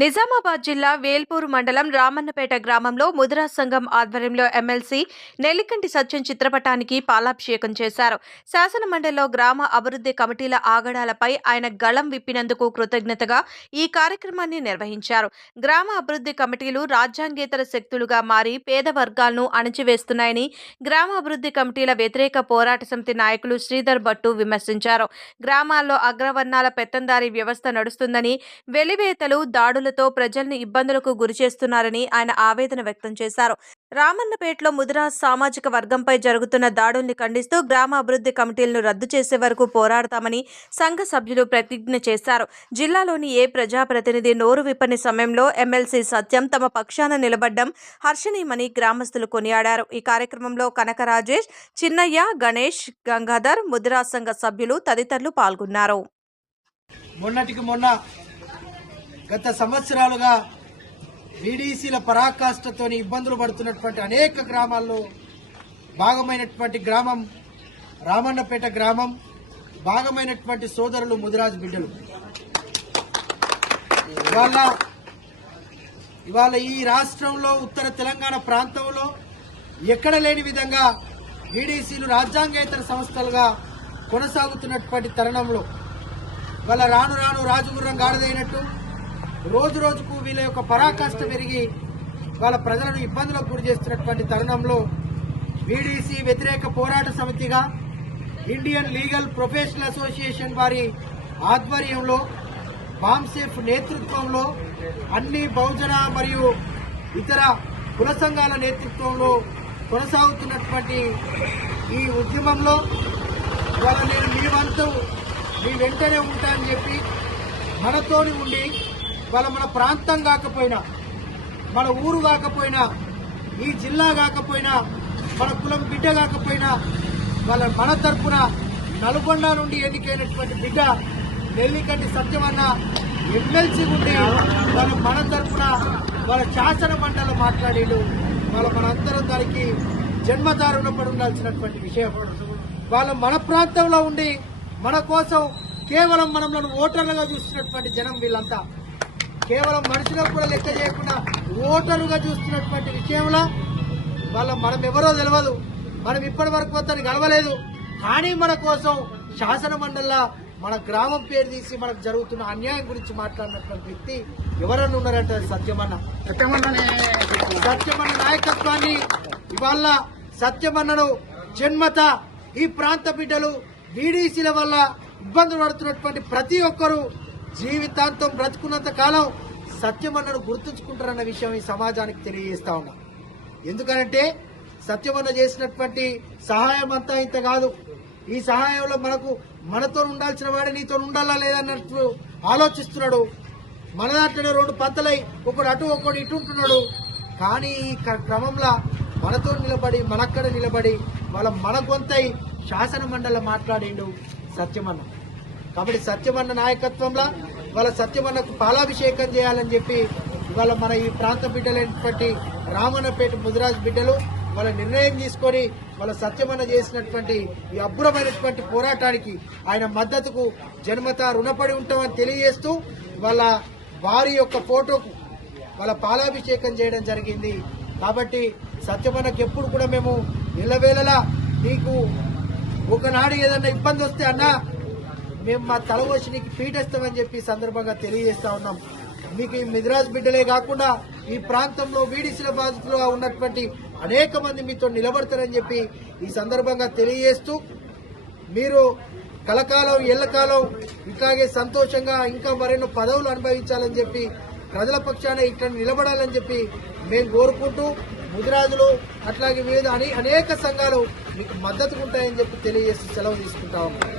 నిజామాబాద్ జిల్లా వేల్పూర్ మండలం రామన్నపేట గ్రామంలో ముద్రా సంఘం ఆధ్వర్యంలో ఎమ్మెల్సీ నెల్లికంటి సత్యం చిత్రపటానికి పాలాభిషేకం చేశారు. శాసన మండలిలో గ్రామ అభివృద్ధి కమిటీల ఆగడాలపై ఆయన గళం విప్పినందుకు కృతజ్ఞతగా ఈ కార్యక్రమాన్ని నిర్వహించారు. గ్రామ అభివృద్ధి కమిటీలు రాజ్యాంగేతర శక్తులుగా మారి పేద వర్గాలను అణచివేస్తున్నాయని గ్రామ అభివృద్ధి కమిటీల వ్యతిరేక పోరాట సమితి నాయకులు శ్రీధర్ భట్టు విమర్శించారు. గ్రామాల్లో అగ్రవర్ణాల పెత్తందారీ వ్యవస్థ నడుస్తుందని వెలివేతలు దాడులతో ప్రజల్ని ఇబ్బందులకు గురిచేస్తున్నారని ఆయన ఆవేదన వ్యక్తం చేశారు. రామన్నపేటలో ముదిరా సామాజిక వర్గంపై జరుగుతున్న దాడుల్ని ఖండిస్తూ గ్రామ అభివృద్ధి కమిటీలను రద్దు చేసే వరకు పోరాడతామని సంఘ సభ్యులు ప్రతిజ్ఞ చేశారు. జిల్లాలోని ఏ ప్రజాప్రతినిధి నోరు విప్పని సమయంలో ఎమ్మెల్సీ సత్యం తమ పక్షాన నిలబడ్డం హర్షణీయమని గ్రామస్తులు కొనియాడారు. ఈ కార్యక్రమంలో కనక రాజేష్ చిన్నయ్య గణేష్ గంగాధర్ ముదిరా సంఘ సభ్యులు తదితరులు పాల్గొన్నారు. మొన్నటికి మొన్న గత సంవత్సరాలుగా బీడీసీల పరాకాష్ఠతో ఇబ్బందులు పడుతున్నటువంటి అనేక గ్రామాల్లో భాగమైనటువంటి గ్రామం రామన్నపేట గ్రామం భాగమైనటువంటి సోదరులు ముదిరాజు బిడ్డలు. ఇవాళ ఇవాళ ఈ రాష్ట్రంలో ఉత్తర తెలంగాణ ప్రాంతంలో ఎక్కడ లేని విధంగా బీడీసీలు రాజ్యాంగేతర సంస్థలుగా కొనసాగుతున్నటువంటి తరుణంలో వాళ్ళ రాను రాను రాజగుర్రం గాడిదైనట్టు రోజు రోజుకు వీళ్ళ యొక్క పరాకాష్ఠ పెరిగి వాళ్ళ ప్రజలను ఇబ్బందులకు గురి చేస్తున్నటువంటి తరుణంలో బీడీసీ వ్యతిరేక పోరాట సమితిగా ఇండియన్ లీగల్ ప్రొఫెషనల్ అసోసియేషన్ వారి ఆధ్వర్యంలో బాంసెఫ్ నేతృత్వంలో అన్ని బహుజన మరియు ఇతర కుల సంఘాల నేతృత్వంలో కొనసాగుతున్నటువంటి ఈ ఉద్యమంలో ఇవాళ నేను మీ వంతు మీ వెంటనే ఉంటానని చెప్పి మనతోని ఉండి వాళ్ళ మన ప్రాంతం కాకపోయినా మన ఊరు కాకపోయినా ఈ జిల్లా కాకపోయినా మన కులం బిడ్డ కాకపోయినా వాళ్ళ మన తరపున నల్గొండ నుండి ఎన్నికైనటువంటి బిడ్డ నెల్లికంటి సత్యమన్న ఎమ్మెల్సీ ఉండి వాళ్ళ మన తరపున వాళ్ళ శాసన మండలి మాట్లాడేడు వాళ్ళ మనందరం దానికి జన్మదారుణ పడి ఉండాల్సినటువంటి విషయం. వాళ్ళ మన ప్రాంతంలో ఉండి మన కోసం కేవలం మనలను ఓటర్లుగా చూస్తున్నటువంటి జనం వీళ్ళంతా. కేవలం మనుషులకు కూడా లెక్క చేయకుండా ఓటర్లుగా చూస్తున్నటువంటి విషయంలో వాళ్ళ మనం ఎవరో తెలియదు మనం ఇప్పటి వరకు అతన్ని గెలవలేదు కానీ మన కోసం శాసన మండలిలో మన గ్రామం పేరు తీసి మనకు జరుగుతున్న అన్యాయం గురించి మాట్లాడినటువంటి వ్యక్తి ఎవరన్నా ఉన్నారంటే సత్యమన్న. సత్యమన్న నాయకత్వాన్ని ఇవాళ సత్యమన్నను జన్మత ఈ ప్రాంత బిడ్డలు బీడీసీల వల్ల ఇబ్బందులు పడుతున్నటువంటి ప్రతి ఒక్కరూ జీవితాంతం బ్రతుకున్నంత కాలం సత్యమన్నను గుర్తుంచుకుంటారన్న విషయం ఈ సమాజానికి తెలియజేస్తా ఉన్నా. ఎందుకనంటే సత్యమన్న చేసినటువంటి సహాయం అంతా ఇంత కాదు. ఈ సహాయంలో మనకు మనతో ఉండాల్సిన వాడే నీతో ఉండాలా లేదన్నట్టు ఆలోచిస్తున్నాడు. మన దాంట్లోనే రెండు పంతలై ఒకడు అటు ఒకడు ఇటు ఉంటున్నాడు. కానీ ఈ క్రమంలో మనతో నిలబడి మనక్కడ నిలబడి వాళ్ళ మన గొంతై శాసన మండలి మాట్లాడిండు సత్యమన్న. కాబట్టి సత్యమన్న నాయకత్వంలో వాళ్ళ సత్యమన్నకు పాలాభిషేకం చేయాలని చెప్పి ఇవాళ మన ఈ ప్రాంత బిడ్డలైనటువంటి రామన్నపేట ముదిరాజు బిడ్డలు వాళ్ళ నిర్ణయం తీసుకొని వాళ్ళ సత్యమన్న చేసినటువంటి ఈ అబ్బురమైనటువంటి పోరాటానికి ఆయన మద్దతుకు జన్మత రుణపడి ఉంటామని తెలియజేస్తూ వాళ్ళ వారి యొక్క ఫోటోకు వాళ్ళ పాలాభిషేకం చేయడం జరిగింది. కాబట్టి సత్యమన్నకి ఎప్పుడు కూడా మేము నిలవేళలా నీకు ఒకనాడు ఏదన్నా ఇబ్బంది వస్తే అన్నా మేము మా తల వచ్చి నీకు పీటేస్తామని చెప్పి సందర్భంగా తెలియజేస్తా ఉన్నాం. మీకు ఈ మిద్రాజ్ బిడ్డలే కాకుండా ఈ ప్రాంతంలో వీడిసిల బాధితులుగా ఉన్నటువంటి అనేక మంది మీతో నిలబడతారని చెప్పి ఈ సందర్భంగా తెలియజేస్తూ మీరు కలకాలం ఎల్లకాలం ఇట్లాగే సంతోషంగా ఇంకా మరెన్నో పదవులు అనుభవించాలని చెప్పి ప్రజల పక్షాన ఇక్కడ నిలబడాలని చెప్పి మేము కోరుకుంటూ ముదిరాజులు అట్లాగే వివిధ అనే- అనేక సంఘాలు మీకు మద్దతు ఉంటాయని చెప్పి తెలియజేసి సెలవు తీసుకుంటా ఉన్నాం.